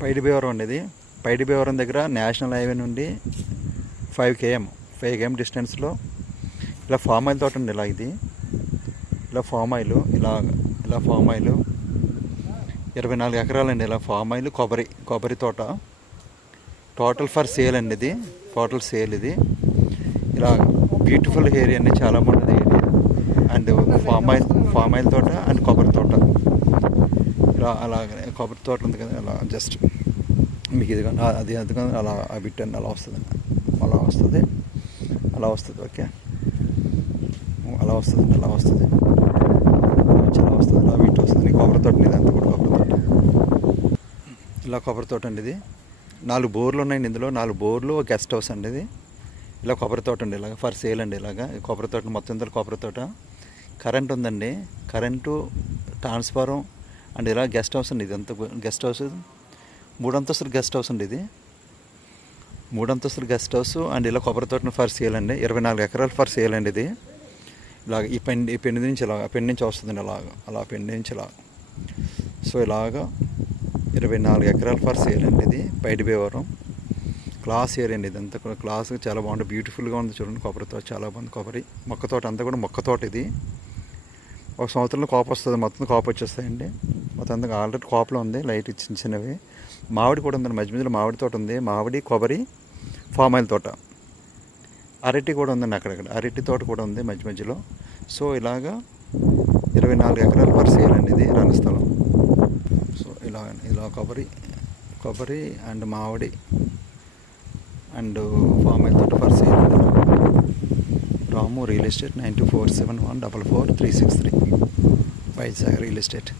పైడి భీవరం అండి ఇది. పైడి భీవరం దగ్గర నేషనల్ హైవే నుండి 5 km డిస్టెన్స్లో ఇలా ఫామ్ ఆయిల్ తోట అండి. ఇలా ఇది ఇలా ఫామ్ ఆయిల్ ఇలా ఫామ్ ఆయిల్ 24 ఎకరాలండి. ఇలా ఫామ్ ఆయిల్ కొబ్బరి తోట టోటల్ ఫర్ సేల్ అండి. ఇది టోటల్ సేల్. ఇది ఇలా బ్యూటిఫుల్ ఏరియా అండి, చాలా బాగుంటుంది ఏరియా. అండ్ ఫామ్ ఆయిల్ తోట అండ్ కొబ్బరి తోట ఇలా అలాగే కొబ్బరి తోట ఉంది కదా, అలా జస్ట్ మీకు ఇది అది అందుకని అలా ఆ బిట్ అని అలా వస్తుంది, అలా వస్తుంది. ఓకే, అలా వస్తుంది అలా వస్తుంది అలా బిట్ వస్తుంది. కొబ్బరి తోట ఇది అంతా కూడా కొబ్బరి తోట. ఇలా కొబ్బరి తోట అండి. ఇది 4 బోర్లు ఉన్నాయండి. ఇందులో 4 బోర్లు, గెస్ట్ హౌస్ అండి. ఇది ఇలా కొబ్బరి తోట అండి, ఇలాగ ఫర్ సేల్ అండి. ఇలాగా కొబ్బరి తోట మొత్తం ఇందులో కొబ్బరి తోట. కరెంట్ ఉందండి, కరెంటు, ట్రాన్స్ఫారం అండ్ ఇలా గెస్ట్ హౌస్ అండి. ఇదంతా గెస్ట్ హౌస్, 3 అంతస్తుల గెస్ట్ హౌస్ అండి. ఇది 3 అంతస్తుల గెస్ట్ హౌస్ అండ్ ఇలా కొబ్బరి తోటను ఫర్ సేల్ అండి. 24 ఎకరాలు ఫర్ సేల్ అండి. ఇది ఇలాగ ఈ పెండి నుంచి పెండి నుంచి వస్తుందండి. అలా పెండి నుంచి సో ఇలాగా 24 ఎకరాలు ఫర్ సేల్ అండి. ఇది పైడి భీవరం క్లాస్ ఏరియా అండి. ఇదంతా కూడా క్లాస్ చాలా బాగుంటుంది, బ్యూటిఫుల్గా ఉంది. చూడండి కొబ్బరి తోట చాలా బాగుంది. కొబ్బరి మొక్క తోట అంతా కూడా మొక్క తోట. ఇది 1 సంవత్సరంలో కాపు వస్తుంది, మొత్తం కాపు వచ్చేస్తాయండి. మొత్తం అంతా ఆల్రెడీ కాపులో ఉంది, లైట్ చిన్నవి. మామిడి కూడా ఉందండి, మధ్యలో మామిడి తోట ఉంది. మామిడి, కొబ్బరి, ఫామ్ ఆయిల్ తోట, అరటి కూడా ఉందండి. అక్కడక్కడ అరటి తోట కూడా ఉంది మధ్యలో. సో ఇలాగా 24 ఎకరాలు ఫర్ సేల్ అండి. ఇది రణస్థలం. సో ఇలా కొబ్బరి అండ్ మామిడి అండ్ ఫామ్ ఆయిల్ తోట ఫర్ సేల్ అండి. Ramu real estate 9247144363 Vizag real estate.